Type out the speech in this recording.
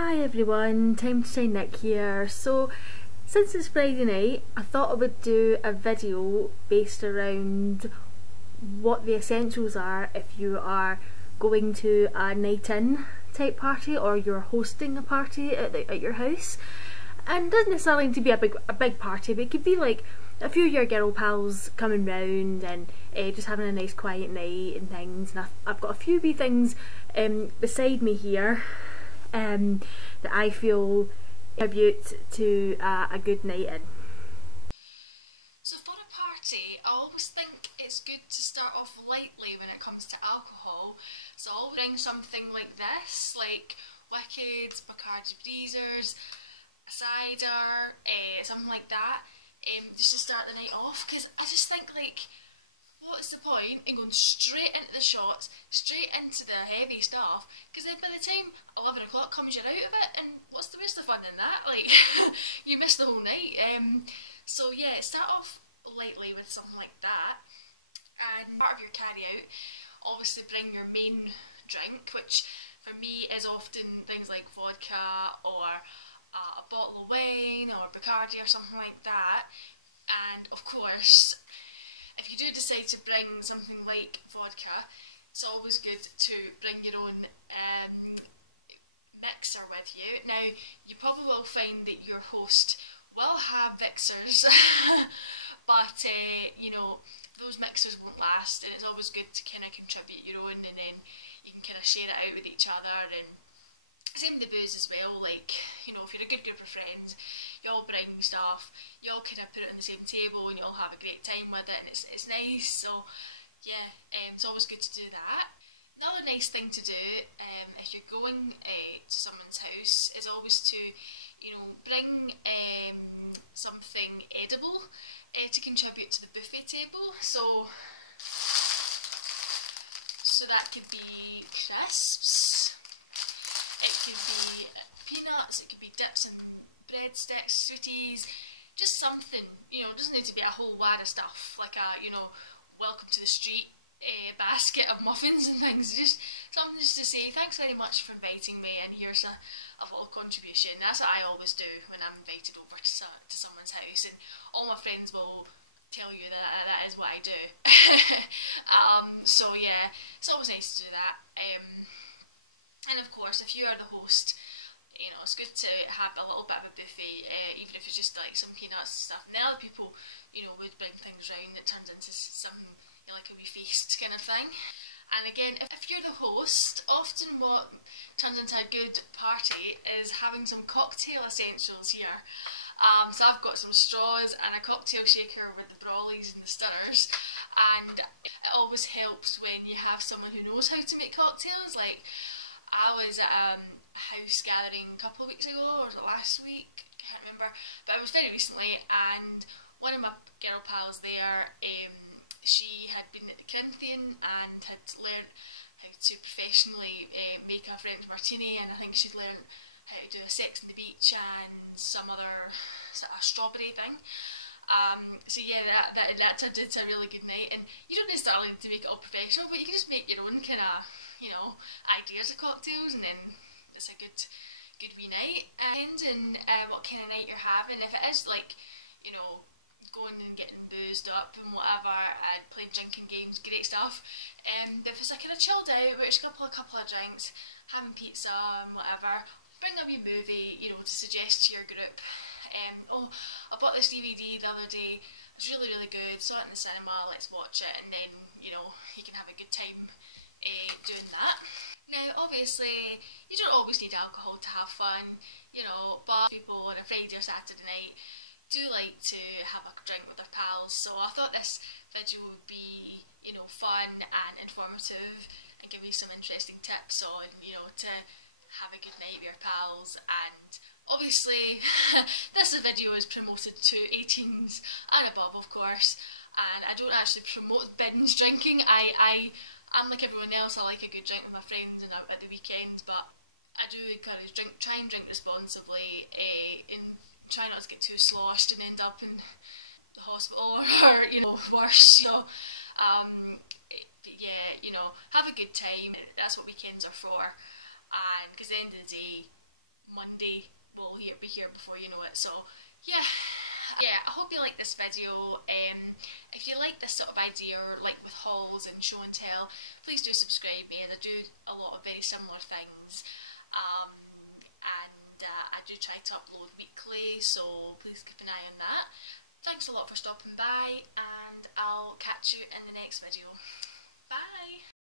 Hi everyone, time to shine Nick here. So since it's Friday night, I thought I would do a video based around what the essentials are if you are going to a night in type party or you're hosting a party at your house. And it doesn't necessarily need to be a big party, but it could be like a few of your girl pals coming round and just having a nice quiet night and things. And I've got a few wee things beside me here that I feel contribute to a good night in. So for a party, I always think it's good to start off lightly when it comes to alcohol. So I'll bring something like this, like Wicked, Bacardi Breezers, a cider, something like that, just to start the night off, because I just think, like, what's the point in going straight into the shots, straight into the heavy stuff, because then by the time 11 o'clock comes you're out of it, and what's the rest of the fun in that? Like, you miss the whole night. So yeah, start off lightly with something like that, and part of your carry out, obviously bring your main drink, which for me is often things like vodka or a bottle of wine or Bacardi or something like that. And of course, if you do decide to bring something like vodka, it's always good to bring your own mixer with you. Now, you probably will find that your host will have mixers, but you know, those mixers won't last, and it's always good to kind of contribute your own, and then you can kind of share it out with each other. And same with the booze as well, like, you know, if you're a good group of friends, you all bring stuff, you all kind of put it on the same table and you all have a great time with it, and it's nice. So yeah, it's always good to do that. Another nice thing to do if you're going to someone's house is always to, you know, bring something edible to contribute to the buffet table. So that could be crisps, it could be peanuts, it could be dips and breadsticks, sweeties, just something, you know. It doesn't need to be a whole wad of stuff, like a, you know, welcome to the street basket of muffins and things. Just something just to say, thanks very much for inviting me, and here's a little contribution. That's what I always do when I'm invited over to someone's house, and all my friends will tell you that is what I do. So yeah, it's always nice to do that. And of course, if you are the host, you know, it's good to have a little bit of a buffet, even if it's just like some peanuts and stuff. And then other people, you know, would bring things round that turns into something, you know, like a wee feast kind of thing. And again, if you're the host, often what turns into a good party is having some cocktail essentials here. So I've got some straws and a cocktail shaker with the brollies and the stirrers, and it always helps when you have someone who knows how to make cocktails. Like, I was at a house gathering a couple of weeks ago, or was it last week? I can't remember, but it was very recently, and one of my girl pals there, she had been at the Corinthian and had learnt how to professionally make a French martini, and I think she'd learnt how to do a sex on the beach and some other sort of strawberry thing. So yeah, that turned into a really good night, and you don't necessarily need to make it all professional, but you can just make your own kind of, you know, ideas of cocktails, and then it's a good wee night. And what kind of night you're having, if it is like, you know, going and getting boozed up and whatever and playing drinking games, great stuff. If it's like kind of chilled out, where it's a couple of drinks, having pizza and whatever, bring a wee movie, you know, to suggest to your group. Oh, I bought this DVD the other day, it's really, really good, saw it in the cinema, let's watch it, and then, you know, you can have a good time doing that. Now, obviously, you don't always need alcohol to have fun, you know, but people on a Friday or Saturday night do like to have a drink with their pals, so I thought this video would be, you know, fun and informative and give you some interesting tips on, you know, to have a good night with your pals. And obviously this video is promoted to 18s and above, of course, and I don't actually promote binge drinking. I'm like everyone else, I like a good drink with my friends and out at the weekends, but I do encourage try and drink responsibly, and try not to get too sloshed and end up in the hospital or you know, worse. So yeah, you know, have a good time. That's what weekends are for. And because at the end of the day, Monday will be here before you know it. So yeah, I hope you like this video. If you like this sort of idea, or like with hauls and show and tell, please do subscribe me, as I do a lot of very similar things. I do try to upload weekly, so please keep an eye on that. Thanks a lot for stopping by, and I'll catch you in the next video. Bye!